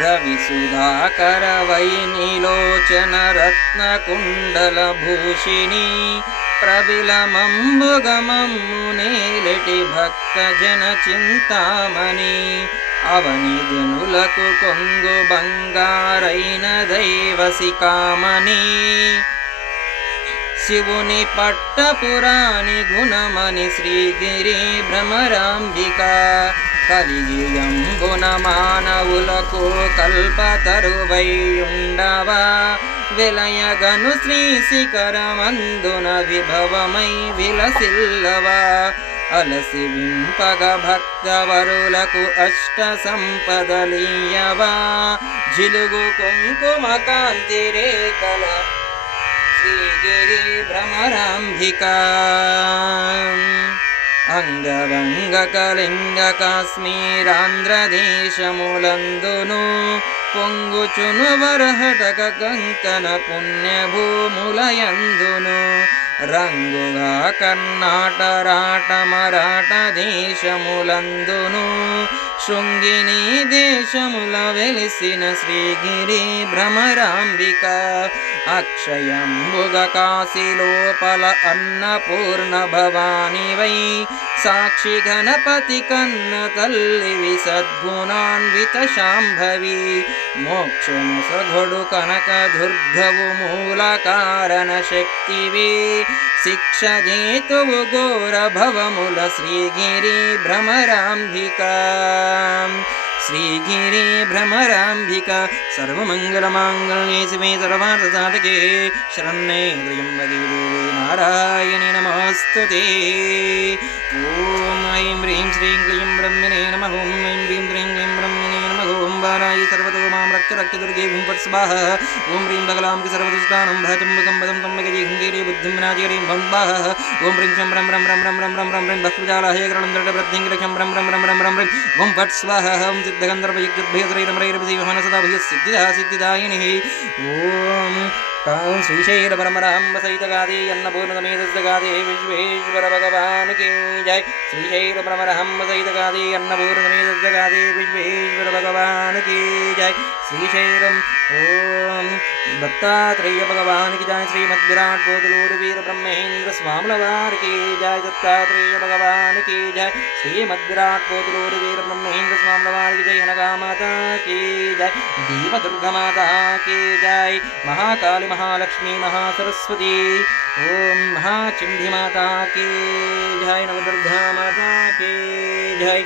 रविसुधाकर वैनीलोचन रत्नकुण्डलभूषिणी प्रबिलमम्बुगमम्मुनेलिटि भक्तजनचिन्तामणि అవనిజనులకు కొంగు బంగారైన దైవసికామణి శివుని పట్టపురాణి గుణమణి శ్రీగిరి భ్రమరాంబిక కలియుగంబున మానవులకు కల్పతరువై ఉండవా విలయగను శ్రీ శిఖరమందున విభవమై విలసిల్లవా అలసి వింపగ భక్తవరులకు అష్ట సంపదలీయవా జిలుగు కుంకుమ కాంతి రేఖల శ్రీగిరి భ్రమరాంబిక అంగవంగ కళింగ కాశ్మీరాంధ్రదేశములందును పొంగుచును వరహటక కంకణ పుణ్యభూములయందును రంగుగా కర్ణాటరాట మరాఠ దేశములందును శృంగిని దేశముల వెలిసిన శ్రీగిరి భ్రమరాంబిక అక్షయంబుగ కాశీలోపల అన్నపూర్ణ భవానివై సాక్షి గణపతి కన్న తల్లివి సద్గుణాన్విత శాంభవి మోక్షము సఘొడు కనక దుర్గవు మూల కారణ శక్తివి శిక్ష జేతువు ఘోర భవముల శ్రీగిరి భ్రమరాంబిక శ్రీగిరి భ్రమరాంబిక సర్వమంగళమాంగళ్యే శివే సర్వార్థసాధకే శరణ్యే త్ర్యంబకే దేవే నారాయణి నమోస్తుతే ఓం ఐం హ్రీం శ్రీం క్లీం బ్రహ్మణే నమః ఓం ఐం హ్రీం శ్రీం క్లీం బ్రహ్మణే నమః ఓం వారాయి సర్వతో మాం రక్ష రక్ష దుర్గే భూం ఫట్ స్వాహ ఓం హ్రీం బగలాం సర్వదుష్టానం భజంబకం పదం తమ్మగజే హంగేరి బుద్ధిం వినాశకరీం భం స్వాహ ఓం హ్రీం శం బ్రం బ్రం బ్రం బ్రం బ్రం బ్రం బ్రం బ్రం భక్తజాలహే గ్రణం దృఢ ప్రత్యంగిరక్షం బ్రం బ్రం బ్రం బ్రం బ్రం బ్రం ఓం ఫట్ స్వాహ ఓం సిద్ధగంధర్వయుగ్భయశ్రీరమరైరపసి వహన సదా సిద్ధిదా సిద్ధిదాయిని ఓం ఓం శ్రీశైలపరమరాంబ సహితగాదే అన్నపూర్ణసమేతగాదే విశ్వేశ్వర భగవాన్ కీ జై శ్రీశైలపరమరాంబ సహితగాదే అన్నపూర్ణసమేతగాదే విశ్వేశ్వర భగవాన్ కీ జై శ్రీశైలం ఓం దత్తాత్రేయ భగవాన్ की जय श्रीमद् विराट पोतलूर वीर ब्रह्मेंद्र स्वामी वार की जय दत्तात्रेय भगवान की जय श्रीमद् विराट पोतलूर वीर ब्रह्मेंद्र स्वामी वार की जय नगा माता की जय दीप दुर्गा माता की जय महाकाली महालक्ष्मी महासरस्वती ओम महाचंडी माता की जय नवदुर्गा माता की जय।